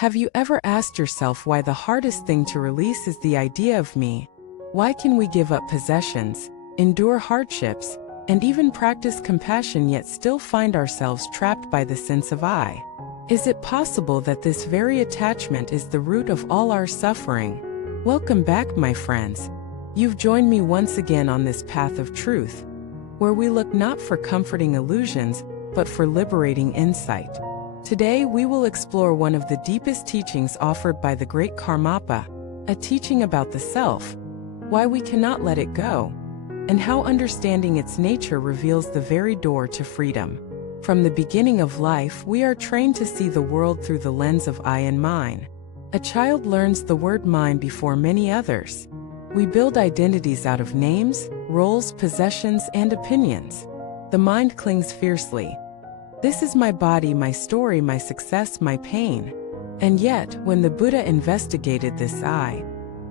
Have you ever asked yourself why the hardest thing to release is the idea of me? Why can we give up possessions, endure hardships, and even practice compassion yet still find ourselves trapped by the sense of I? Is it possible that this very attachment is the root of all our suffering? Welcome back, my friends. You've joined me once again on this path of truth, where we look not for comforting illusions, but for liberating insight. Today we will explore one of the deepest teachings offered by the great Karmapa, a teaching about the self, why we cannot let it go, and how understanding its nature reveals the very door to freedom. From the beginning of life, we are trained to see the world through the lens of I and mine. A child learns the word mine before many others. We build identities out of names, roles, possessions, and opinions. The mind clings fiercely. This is my body, my story, my success, my pain. And yet, when the Buddha investigated this I,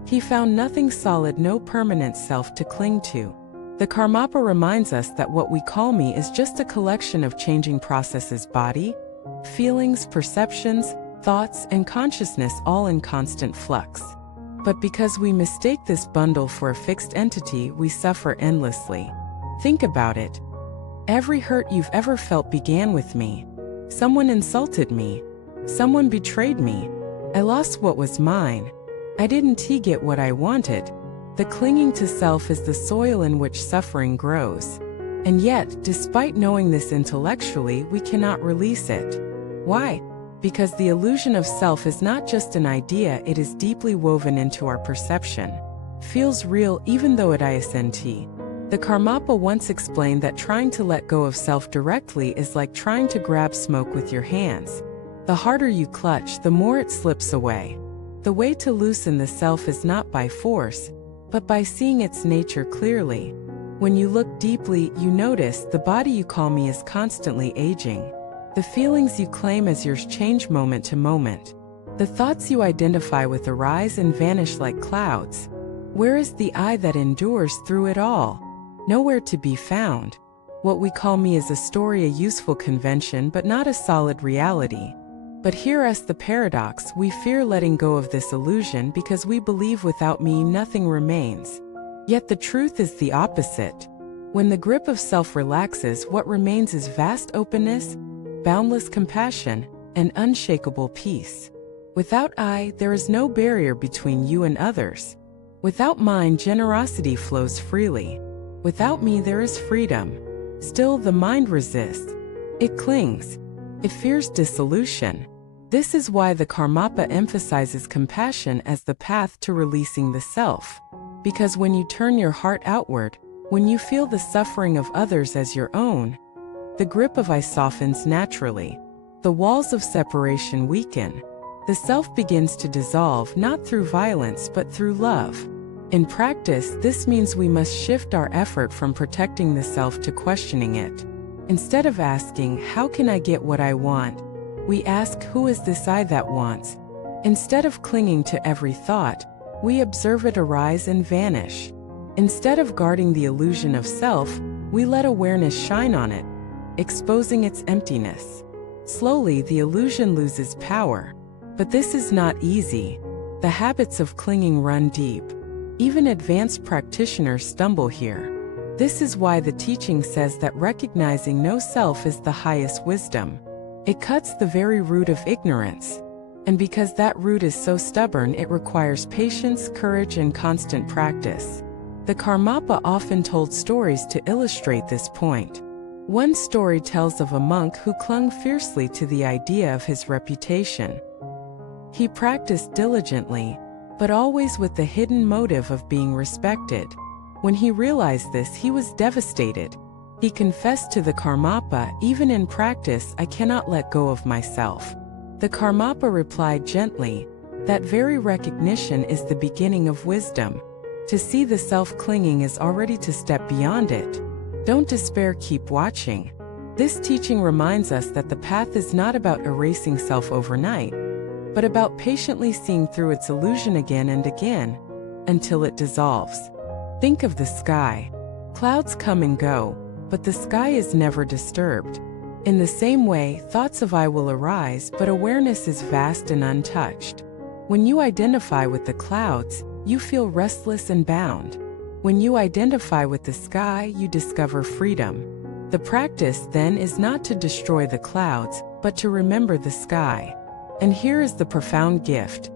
he found nothing solid, no permanent self to cling to. The Karmapa reminds us that what we call me is just a collection of changing processes: body, feelings, perceptions, thoughts, and consciousness, all in constant flux. But because we mistake this bundle for a fixed entity, we suffer endlessly. Think about it. Every hurt you've ever felt began with me. Someone insulted me. Someone betrayed me. I lost what was mine. I didn't get what I wanted. The clinging to self is the soil in which suffering grows. And yet, despite knowing this intellectually, we cannot release it. Why? Because the illusion of self is not just an idea, it is deeply woven into our perception. Feels real even though it isn't. The Karmapa once explained that trying to let go of self directly is like trying to grab smoke with your hands. The harder you clutch, the more it slips away. The way to loosen the self is not by force, but by seeing its nature clearly. When you look deeply, you notice the body you call me is constantly aging. The feelings you claim as yours change moment to moment. The thoughts you identify with arise and vanish like clouds. Where is the I that endures through it all? Nowhere to be found. What we call me is a story, a useful convention, but not a solid reality. But hear us the paradox: we fear letting go of this illusion because we believe without me nothing remains. Yet the truth is the opposite. When the grip of self relaxes, what remains is vast openness, boundless compassion, and unshakable peace. Without I, there is no barrier between you and others. Without mine, generosity flows freely. Without me, there is freedom. Still, the mind resists. It clings. It fears dissolution. This is why the Karmapa emphasizes compassion as the path to releasing the self. Because when you turn your heart outward, when you feel the suffering of others as your own, the grip of I softens naturally. The walls of separation weaken. The self begins to dissolve, not through violence but through love. In practice, this means we must shift our effort from protecting the self to questioning it. Instead of asking, how can I get what I want? We ask, who is this I that wants? Instead of clinging to every thought, we observe it arise and vanish. Instead of guarding the illusion of self, we let awareness shine on it, exposing its emptiness. Slowly, the illusion loses power. But this is not easy. The habits of clinging run deep. Even advanced practitioners stumble here. This is why the teaching says that recognizing no self is the highest wisdom. It cuts the very root of ignorance. And because that root is so stubborn, it requires patience, courage, and constant practice. The Karmapa often told stories to illustrate this point. One story tells of a monk who clung fiercely to the idea of his reputation. He practiced diligently, but always with the hidden motive of being respected. When he realized this, he was devastated. He confessed to the Karmapa, even in practice, I cannot let go of myself. The Karmapa replied gently, that very recognition is the beginning of wisdom. To see the self-clinging is already to step beyond it. Don't despair, keep watching. This teaching reminds us that the path is not about erasing self overnight, but about patiently seeing through its illusion again and again, until it dissolves. Think of the sky. Clouds come and go, but the sky is never disturbed. In the same way, thoughts of I will arise, but awareness is vast and untouched. When you identify with the clouds, you feel restless and bound. When you identify with the sky, you discover freedom. The practice, then, is not to destroy the clouds, but to remember the sky. And here is the profound gift.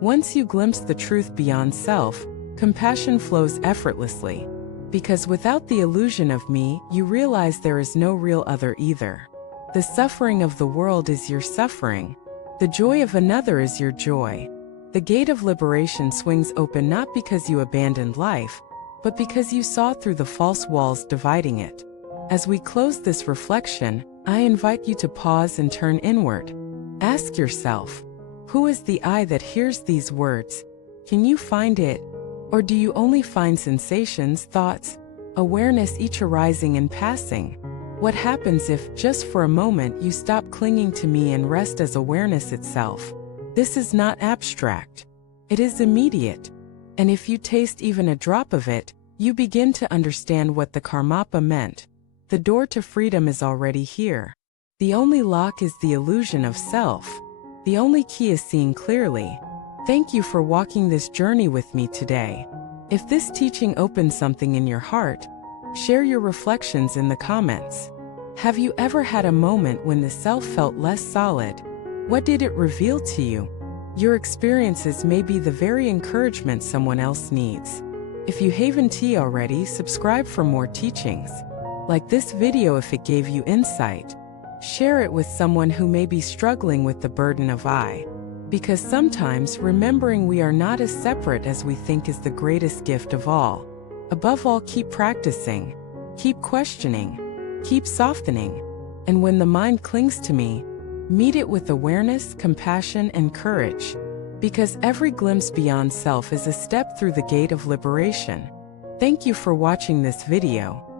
Once you glimpse the truth beyond self, compassion flows effortlessly. Because without the illusion of me, you realize there is no real other either. The suffering of the world is your suffering. The joy of another is your joy. The gate of liberation swings open not because you abandoned life, but because you saw through the false walls dividing it. As we close this reflection, I invite you to pause and turn inward. Ask yourself, who is the I that hears these words? Can you find it? Or do you only find sensations, thoughts, awareness each arising and passing? What happens if, just for a moment, you stop clinging to me and rest as awareness itself? This is not abstract. It is immediate. And if you taste even a drop of it, you begin to understand what the Karmapa meant. The door to freedom is already here. The only lock is the illusion of self. The only key is seeing clearly. Thank you for walking this journey with me today. If this teaching opened something in your heart, share your reflections in the comments. Have you ever had a moment when the self felt less solid? What did it reveal to you? Your experiences may be the very encouragement someone else needs. If you haven't already, subscribe for more teachings. Like this video if it gave you insight. Share it with someone who may be struggling with the burden of I. Because sometimes remembering we are not as separate as we think is the greatest gift of all. Above all, keep practicing, keep questioning, keep softening. And when the mind clings to me, meet it with awareness, compassion, and courage. Because every glimpse beyond self is a step through the gate of liberation. Thank you for watching this video.